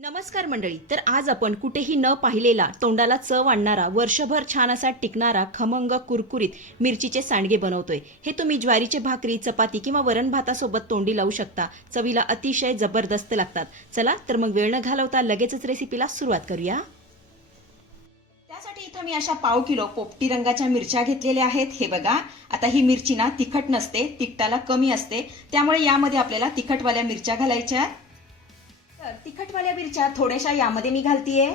नमस्कार मंडळी तर आज आपण कुठेही न पाहिलेला तोंडाला चव आणणारा वर्षभर छान असा टिकणारा खमंग कुरकुरीत मिरचीचे सांडगे बनवतोय. हे तुम्ही ज्वारीचे भाकरी चपाती किंवा वरण भातासोबत तोंडी लावू शकता. चवीला अतिशय जबरदस्त लागतात. चला तर मग वेळ न घालवता लगेचच रेसिपीला सुरुवात करूया. त्यासाठी इथं मी अशा पाव किलो पोपटी रंगाच्या मिरच्या घेतलेल्या आहेत. हे बघा आता ही मिरची ना तिखट नसते तिखटाला कमी असते. त्यामुळे यामध्ये आपल्याला तिखटवाल्या मिरच्या घालायच्या आहेत. तर तिखटवाल्या मिरच्या थोड्याशा यामध्ये मी घालतीये.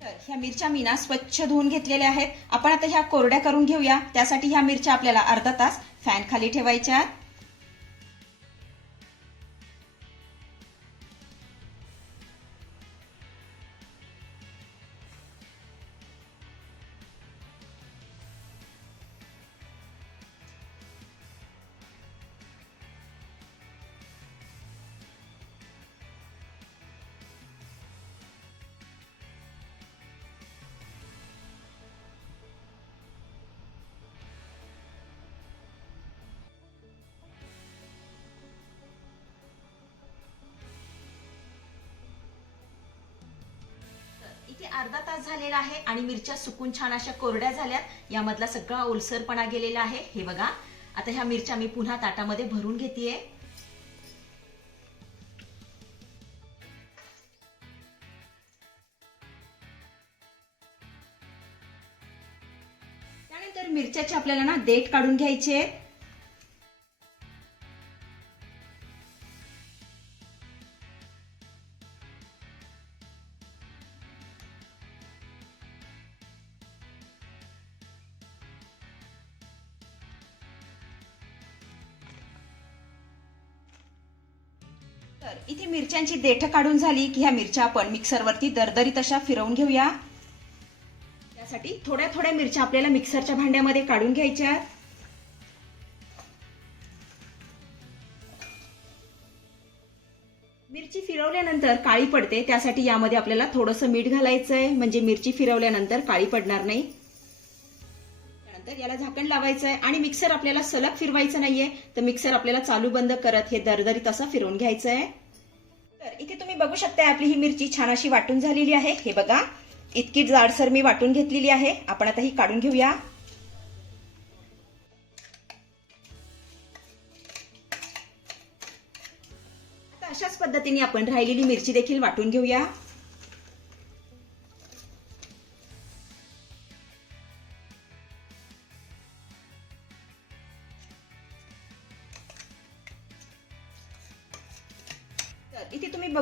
तर ह्या मिरच्या मी ना स्वच्छ धुवून घेतलेल्या आहेत. आपण आता ह्या कोरड्या करून घेऊया. त्यासाठी ह्या मिरच्या आपल्याला अर्धा तास फॅन खाली ठेवायच्या की अर्धा तास झालेला आहे आणि मिरच्या सुकून छान अशा कोरड्या झाल्यात. यामधला सगळा ओलसरपणा गेलेला आहे. हे बघा. आता ह्या मिरच्या मी पुन्हा ताटामध्ये भरून घेतेय. त्यानंतर मिरच्याचे आपल्याला ना देठ काढून घ्यायचे तर इथे मिरच्यांची देठ काढून झाली की ह्या मिरच्या आपण मिक्सरवरती दरदरीत अशा फिरवून घेऊया. त्यासाठी थोड्या थोड्या मिरच्या आपल्याला मिक्सरच्या भांड्यामध्ये काढून घ्यायच्या मिरची फिरवल्यानंतर काळी पडते त्यासाठी यामध्ये आपल्याला थोडंसं मीठ घालायचं आहे म्हणजे मिरची फिरवल्यानंतर काळी पडणार नाही. त्यानंतर याला झाकण लावायचं आहे आणि मिक्सर आपल्याला सलग फिरवायचं नाहीये तर मिक्सर आपल्याला चालू बंद करत हे दरदरीत असं फिरवून घ्यायचं आहे तर इथे तुम्ही बघू शकता आपली ही मिरची छान अशी वाटून झालेली आहे. हे बघा इतकी जाडसर मी वाटून घेतलेली आहे. आपण आता ही काढून घेऊया. अशाच पद्धतीने आपण राहिलेली मिरची देखील वाटून घेऊया.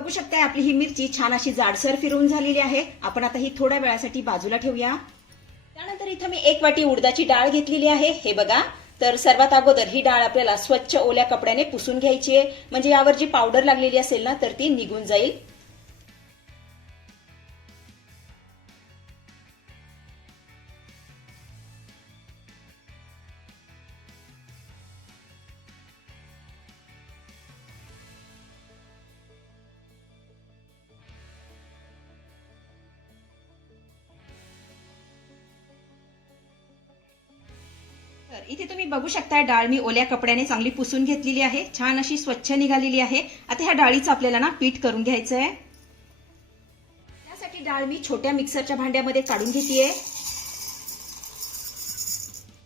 बघू शकताय आपली ही मिरची छान अशी जाडसर फिरवून झालेली आहे. आपण आता ही थोड्या वेळासाठी बाजूला ठेवूया. त्यानंतर इथं मी एक वाटी उडदाची डाळ घेतलेली आहे. हे बघा तर सर्वात अगोदर ही डाळ आपल्याला स्वच्छ ओल्या कपड्याने पुसून घ्यायची आहे. म्हणजे यावर जी पावडर लागलेली असेल ना तर ती निघून जाईल. तर इथे तुम्ही बघू शकता डाळ मी ओल्या कपड्याने चांगली पुसून घेतलेली आहे. छान अशी स्वच्छ निघालेली आहे. आता ह्या डाळीचं आपल्याला ना पीठ करून घ्यायचं आहे त्यासाठी डाळ मी छोट्या मिक्सरच्या भांड्यामध्ये काढून घेतेय.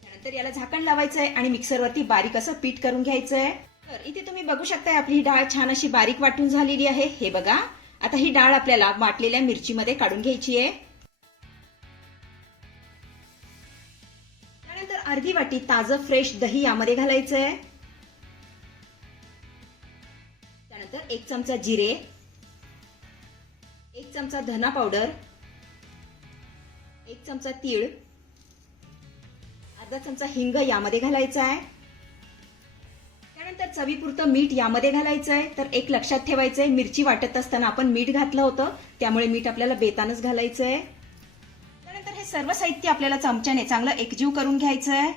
त्यानंतर याला झाकण लावायचं आहे आणि मिक्सरवरती बारीक असं पीठ करून घ्यायचं आहे तर इथे तुम्ही बघू शकता आपली ही डाळ छान अशी बारीक वाटून झालेली आहे. हे बघा. आता ही डाळ आपल्याला वाटलेल्या मिरचीमध्ये काढून घ्यायची आहे अर्धी वाटी ताजं फ्रेश दही यामध्ये घालायचं आहे त्यानंतर एक चमचा जिरे एक चमचा धना पावडर एक चमचा तीळ अर्धा चमचा हिंग यामध्ये घालायचा आहे त्यानंतर चवीपुरतं मीठ यामध्ये घालायचं आहे तर एक लक्षात ठेवायचं आहे मिरची वाटत असताना आपण मीठ घातलं होतं त्यामुळे मीठ आपल्याला बेतानच घालायचं आहे हे सर्व साहित्य आपल्याला चमच्याने चांगलं एकजीव करून घ्यायचं आहे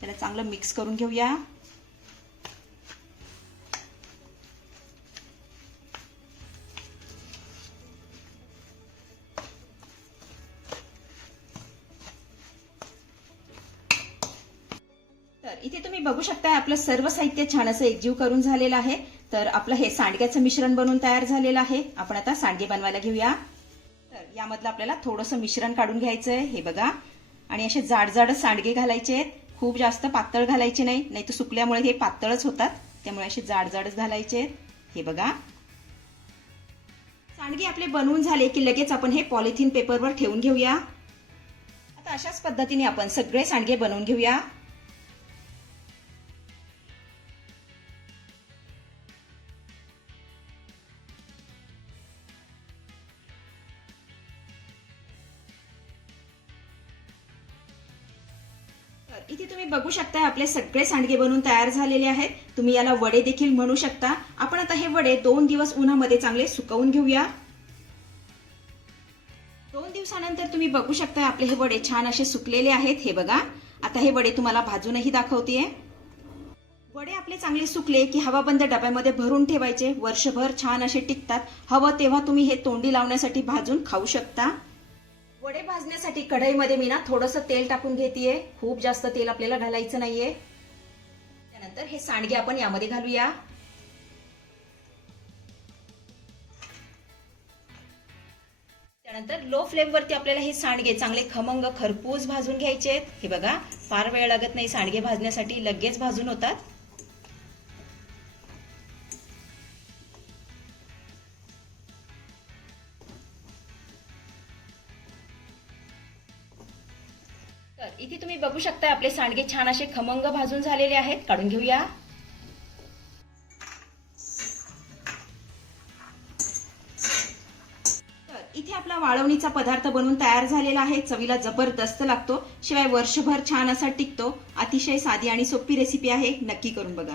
त्याला चांगलं मिक्स करून घेऊया. तर इथे तुम्ही बघू शकता आपलं सर्व साहित्य छान असं एकजीव करून झालेलं आहे. तर आपलं हे सांडग्याचं मिश्रण बनवून तयार झालेलं आहे. आपण आता सांडगे बनवायला घेऊया. तर यामधलं आपल्याला थोडंसं मिश्रण काढून घ्यायचं आहे हे बघा. आणि असे जाड जाड सांडगे घालायचे आहेत. खूप जास्त पातळ घालायचे नाही नाही तर सुकल्यामुळे हे पातळच होतात. त्यामुळे असे जाड जाडच घालायचे आहेत. हे बघा. सांडगे आपले बनवून झाले की लगेच आपण हे पॉलिथिन पेपरवर ठेवून घेऊया. आता अशाच पद्धतीने आपण सगळे सांडगे बनवून घेऊया. तर इथे तुम्ही बघू शकता आपले सगळे सांडगे बनवून तयार झालेले आहेत. तुम्ही याला वडे देखील म्हणू शकता. आपण आता हे वडे दोन दिवस उन्हामध्ये चांगले सुकवून घेऊया. दोन दिवसानंतर तुम्ही बघू शकता आपले हे वडे छान असे सुकलेले आहेत. हे बघा आता हे वडे तुम्हाला भाजूनही दाखवतेय. वडे आपले चांगले सुकले की हवाबंद डब्यामध्ये भरून ठेवायचे. वर्षभर छान असे टिकतात. हवं तेव्हा तुम्ही हे तोंडी लावण्यासाठी भाजून खाऊ शकता. वडे भाजण्यासाठी कढईमध्ये मी ना थोडंसं तेल टाकून घेतेय. खूप जास्त तेल आपल्याला घालायचं नाहीये. त्यानंतर हे सांडगे आपण यामध्ये घालूया. त्यानंतर लो फ्लेमवरती आपल्याला हे सांडगे चांगले खमंग खरपूस भाजून घ्यायचे आहेत हे बघा फार वेळ लागत नाही सांडगे भाजण्यासाठी लगेच भाजून होतात. तर इथे तुम्ही बघू शकता आपले सांडगे छान असे खमंग भाजून झालेले आहेत. काढून घेऊया. तर इथे आपला वाळवणीचा पदार्थ बनवून तयार झालेला आहे. चवीला जबरदस्त लागतो. शिवाय वर्षभर छान असा टिकतो. अतिशय साधी आणि सोपी रेसिपी आहे. नक्की करून बघा.